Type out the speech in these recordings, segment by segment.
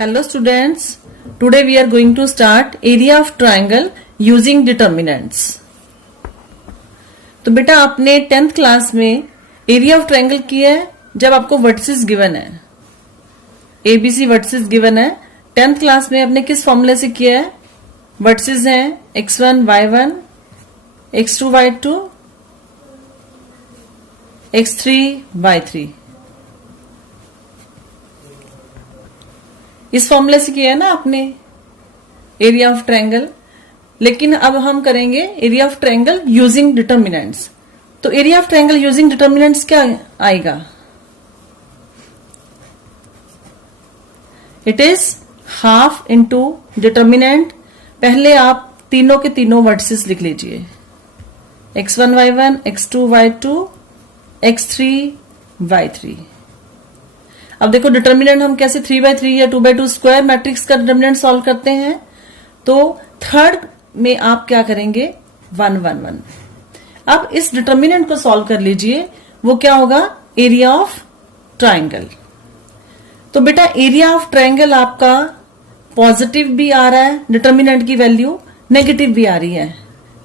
Hello students, today we are going to start area of triangle using determinants. तो बेटा आपने 10th class में area of triangle किया है जब आपको वर्टिसेस गिवन है, एबीसी वर्टिसेस गिवन है। 10th क्लास में आपने किस फॉर्मूले से किया है? वर्टिसेस हैं x1 y1, x2 y2, x3 y3। इस फॉर्मूले से किया है ना आपने एरिया ऑफ ट्रायंगल। लेकिन अब हम करेंगे area of triangle using determinants. तो area of triangle using determinants क्या आएगा? It is half into determinant. पहले आप तीनों के तीनों वर्टिसेस लिख लीजिए, x1 y1, x2 y2, x3 y3। अब देखो डिटर्मिनेंट हम कैसे 3/3 या 2/2 स्क्वायर मैट्रिक्स का डिटर्मिनेंट सॉल्व करते हैं। तो थर्ड में आप क्या करेंगे? 1 1 1। अब इस डिटर्मिनेंट को सॉल्व कर लीजिए, वो क्या होगा? Area of triangle. तो बेटा एरिया ऑफ ट्रायंगल आपका पॉजिटिव भी आ रहा है, डिटर्मिनेंट की वैल्यू नेगेटिव भी आ रही है।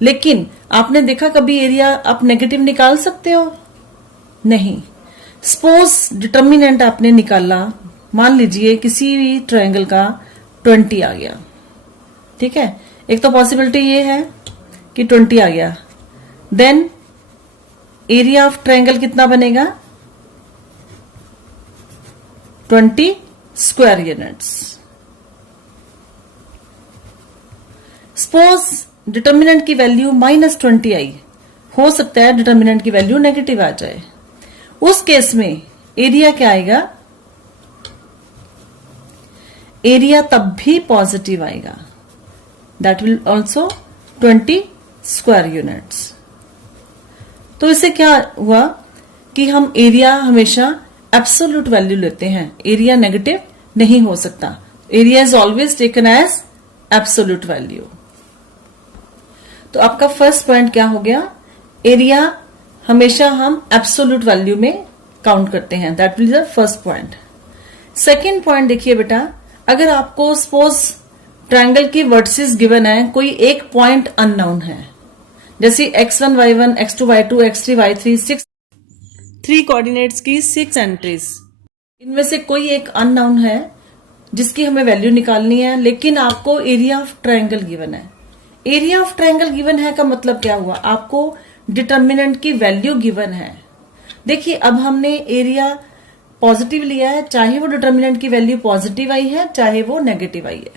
लेकिन आपने देखा कभी एरिया आप नेगेटिव निकाल सकते हो? नहीं। सपोज डिटर्मिनेंट आपने निकाला, मान लीजिए किसी भी ट्रायंगल का 20 आ गया, ठीक है। एक तो पॉसिबिलिटी ये है कि 20 आ गया, देन एरिया ऑफ ट्रायंगल कितना बनेगा? 20 स्क्वायर यूनिट्स। सपोज डिटर्मिनेंट की वैल्यू -20 आई, हो सकता है डिटर्मिनेंट की वैल्यू नेगेटिव आ जाए। उस केस में एरिया क्या आएगा? एरिया तब भी पॉजिटिव आएगा, that will also 20 square units. तो इससे क्या हुआ कि हम एरिया हमेशा एब्सोल्यूट वैल्यू लेते हैं, एरिया नेगेटिव नहीं हो सकता। Area is always taken as absolute value. तो आपका फर्स्ट पॉइंट क्या हो गया? एरिया हमेशा हम एब्सोल्यूट वैल्यू में काउंट करते हैं, that will be the first point. Second point देखिए बेटा, अगर आपको सपोज ट्रायंगल की वर्टिसेस गिवन है, कोई एक पॉइंट अननोन है, जैसे x1 y1, x2 y2, x3 y3, 3 coordinates की 6 एंट्रीज, इनमें से कोई एक अननोन है जिसकी हमें वैल्यू निकालनी है, लेकिन आपको एरिया ऑफ ट्रायंगल गिवन है। एरिया ऑफ ट्रायंगल गिवन है का मतलब क्या हुआ? आपको डिटर्मिनेंट की वैल्यू गिवन है। देखिए अब हमने एरिया पॉजिटिव लिया है, चाहे वो डिटर्मिनेंट की वैल्यू पॉजिटिव आई है चाहे वो नेगेटिव आई है।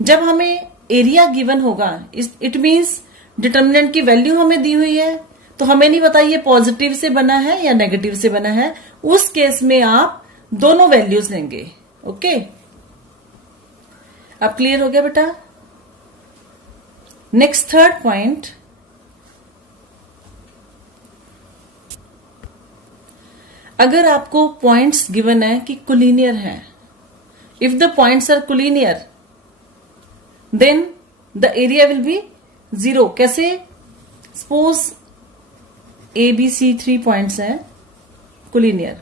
जब हमें एरिया गिवन होगा, इट मींस डिटर्मिनेंट की वैल्यू हमें दी हुई है, तो हमें नहीं पता ये पॉजिटिव से बना है या नेगेटिव से बना है। उस केस में आप दोनों वैल्यूज लेंगे। ओके, अब क्लियर हो गया बेटा? नेक्स्ट थर्ड पॉइंट, अगर आपको पॉइंट्स गिवन है कि कोलिनियर है, if the points are collinear then the area will be 0। कैसे? सपोज ABC 3 पॉइंट्स हैं कोलिनियर,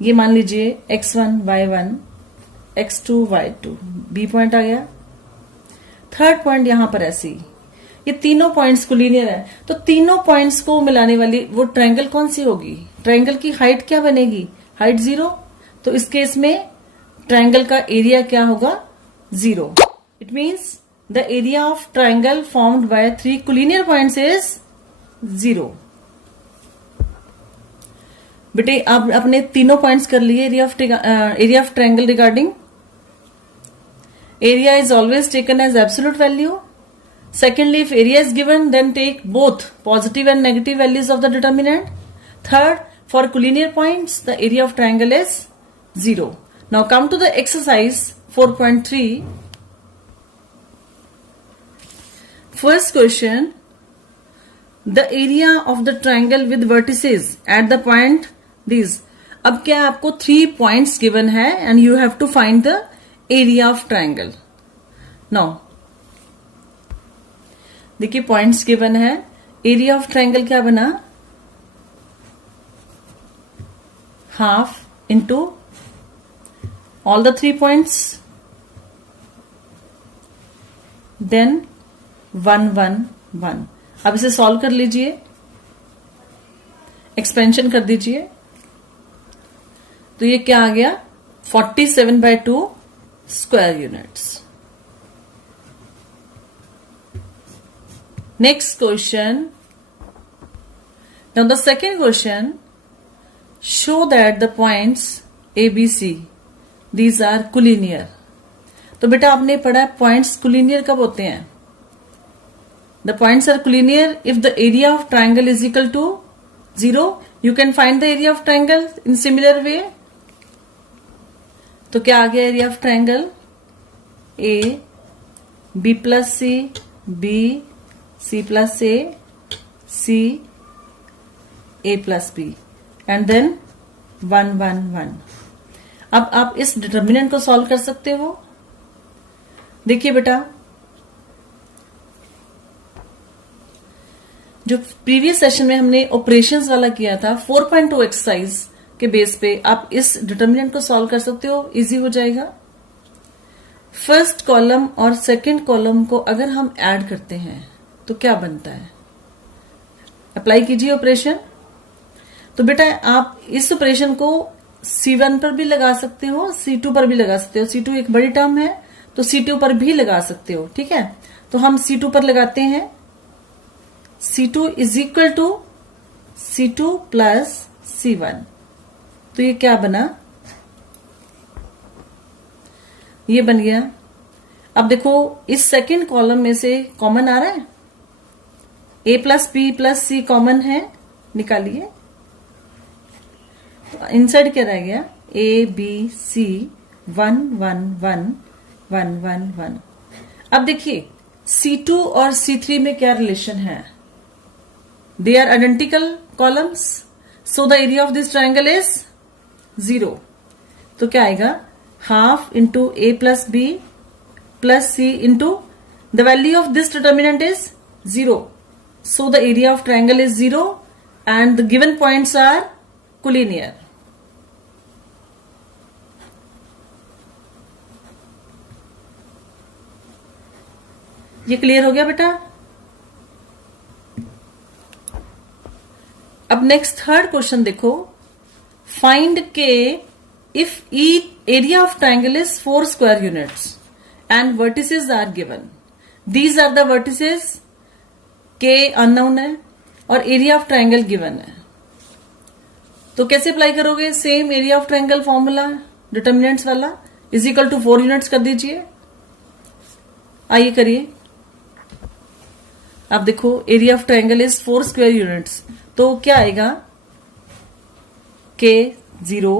ये मान लीजिए x1 y1, x2 y2, B point आ गया। थर्ड पॉइंट यहां पर ऐसे ही, ये तीनों पॉइंट्स कोलिनियर है, तो तीनों पॉइंट्स को मिलाने वाली वो ट्रायंगल कौन सी होगी? ट्रायंगल की हाइट क्या बनेगी? हाइट 0। तो इस केस में ट्रायंगल का एरिया क्या होगा? 0। It means the area of triangle formed by 3 collinear points is 0। बेटे आप अपने तीनों पॉइंट्स कर लिए area of triangle regarding. Area is always taken as absolute value. Secondly, if area is given, then take both positive and negative values of the determinant. Third, for collinear points, the area of triangle is 0. Now come to the exercise 4.3. First question, the area of the triangle with vertices at the point these. अब क्या आपको 3 points given है and you have to find the area of triangle. Now देखिए points given है, area of triangle क्या बना? Half into all the 3 points then 1 1 1। अब इसे सॉल्व कर लीजिए, एक्सपेंशन कर दीजिए, तो ये क्या आ गया 47/2 square units. Next question, now the second question, show that the points A B C these are collinear. तो बेटा आपने पढ़ा पॉइंट्स कोलिनियर कब होते हैं? The points are collinear if the area of triangle is equal to 0। You can find the area of triangle in similar way. तो क्या आ गया area of triangle? A B plus C, B C plus A, C A plus B, and then 1 1 1। अब आप इस determinant को solve कर सकते हो। देखिए बेटा, जो प्रीवियस सेशन में हमने ऑपरेशंस वाला किया था 4.2 एक्सरसाइज के बेस पे आप इस डिटर्मिनेंट को सॉल्व कर सकते हो, इजी हो जाएगा। फर्स्ट कॉलम और सेकंड कॉलम को अगर हम ऐड करते हैं तो क्या बनता है? अप्लाई कीजिए ऑपरेशन। तो बेटा आप इस ऑपरेशन को C1 पर भी लगा सकते हो, C2 पर भी लगा सकते हो। C2 एक बड़ी टर्म है तो C2 पर भी लगा सकते हो, ठीक है। तो हम C2 पर लगाते हैं। C2 is equal to C2 plus C1। तो ये क्या बना? ये बन गया। अब देखो इस सेकंड कॉलम में से कॉमन आ रहा है, A plus B plus C common है, निकालिए। तो इनसाइड क्या रह गया? A B C 1 1 1 1 1 1। अब देखिए C2 और C3 में क्या रिलेशन है? They are identical columns, so the area of this triangle is 0। तो क्या आएगा? Half into A plus B plus C into the value of this determinant is 0, so the area of triangle is 0 and the given points are collinear. ये clear हो गया बेटा? अब next third question देखो, find K if each area of triangle is 4 square units and vertices are given. These are the vertices, K unknown है और area of triangle given है। तो कैसे अप्लाई करोगे? Same area of triangle formula determinants वाला, is equal to 4 units कर दीजिए। आइए करिए। अब देखो area of triangle is 4 square units, तो क्या आएगा? के 0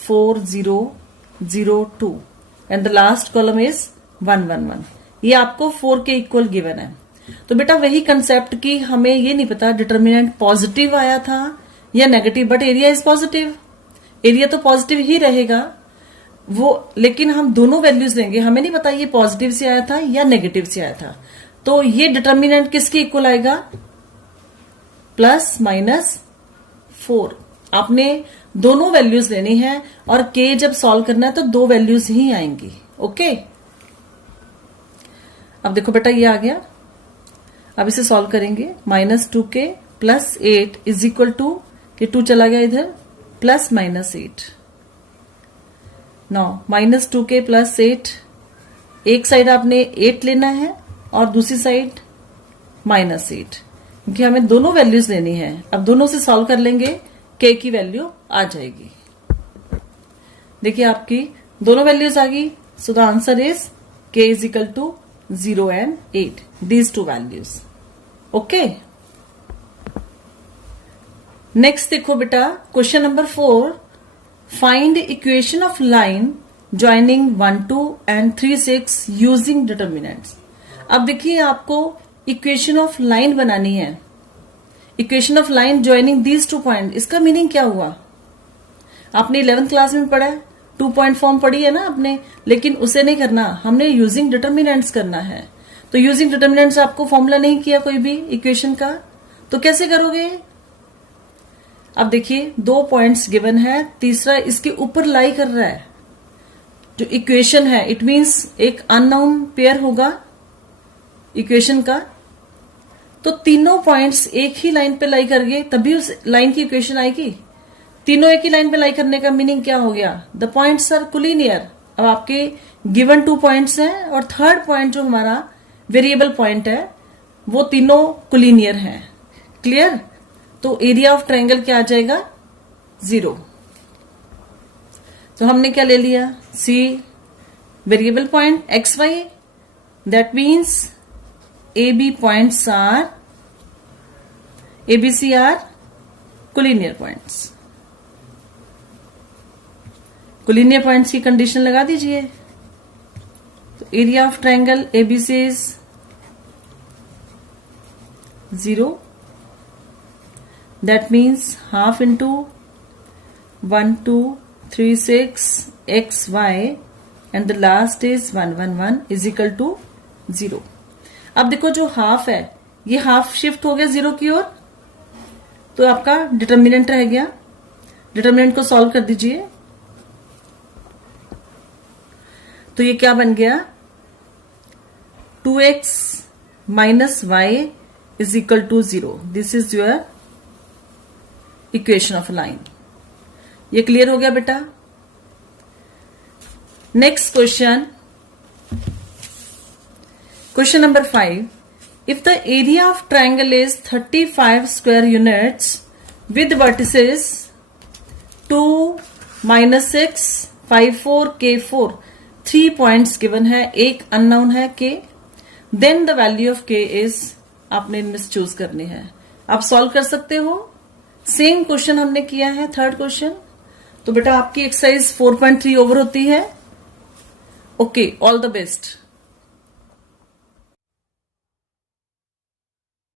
4 0 0 2 and the last column is 1 1 1। ये आपको 4 के इक्वल गिवन है। तो बेटा वही कंसेप्ट की हमें ये नहीं पता डिटर्मिनेंट पॉजिटिव आया था या negative, but area is positive. Area तो पॉजिटिव ही रहेगा वो, लेकिन हम दोनों वैल्यूज लेंगे। हमें नहीं पता ये पॉजिटिव से आया था या नेगेटिव से आया था। तो ये डिटर्मिनेंट किसके इक्वल आएगा? Plus minus 4। आपने दोनों वैल्यूज लेनी है और के जब सॉल्व करना है तो 2 वैल्यूज ही आएंगी। ओके, अब देखो बेटा ये आ गया। अब इसे सॉल्व करेंगे। -2k plus 8 is equal to, ये 2 चला गया इधर, प्लस -8। नाउ -2k प्लस 8, एक साइड आपने 8 लेना है और दूसरी साइड -8, क्योंकि हमें दोनों वैल्यूज लेनी है। अब दोनों से सॉल्व कर लेंगे, k की वैल्यू आ जाएगी। देखिए आपकी दोनों वैल्यूज आ गई, so the answer is k is equal to 0 and 8, these two values. Okay. Next देखो बेटा question number 4, find equation of line joining 1 2 and 3 6 using determinants. अब देखिए आपको इक्वेशन ऑफ लाइन बनानी है। Equation of line joining these 2 point, इसका meaning क्या हुआ? आपने 11th क्लास में पढ़ा है, 2 पॉइंट फॉर्म पढ़ी है ना आपने, लेकिन उसे नहीं करना, हमने यूजिंग डिटर्मिनेंट्स करना है। तो यूजिंग डिटर्मिनेंट्स आपको फॉर्मूला नहीं किया कोई भी इक्वेशन का, तो कैसे करोगे? अब देखिए 2 पॉइंट्स गिवन है, तीसरा इसके ऊपर लाई कर रहा है। जो इक्वेशन है इट मीन्स एक अननोन पेयर होगा इक्वेशन का, तो तीनों पॉइंट्स एक ही लाइन पे लाई करिए तभी उस लाइन की इक्वेशन आएगी। तीनों एक ही लाइन पे लाई करने का मीनिंग क्या हो गया? The points are collinear. अब आपके गिवन 2 पॉइंट्स हैं और थर्ड पॉइंट जो हमारा वेरिएबल पॉइंट है वो तीनों कोलिनियर हैं। क्लियर? तो एरिया ऑफ ट्रायंगल क्या आ जाएगा? 0। तो हमने क्या ले लिया? C variable point X Y, that means A B points are, A B C are collinear points. Collinear points की कंडीशन लगा दीजिए। तो area of triangle ABC is 0, that means half into 1 2 3 6 X Y and the last is 1 1 1 is equal to 0। अब देखो जो half है ये half shift हो गया 0 की ओर, तो आपका डिटर्मिनेंट रह गया। डिटर्मिनेंट को सॉल्व कर दीजिए। तो ये क्या बन गया? 2x minus Y is equal to 0। This is your equation of line. ये क्लियर हो गया बेटा? Next question, question number 5। If the area of triangle is 35 square units with vertices 2 -6 5 4 K4, 3 points given है, एक अननोन है K, then the value of K is, आपने इनमें से चूज करनी है। आप सॉल्व कर सकते हो। सेम क्वेश्चन हमने किया है थर्ड क्वेश्चन। तो बेटा आपकी एक्सरसाइज 4.3 ओवर होती है। Okay, all the best.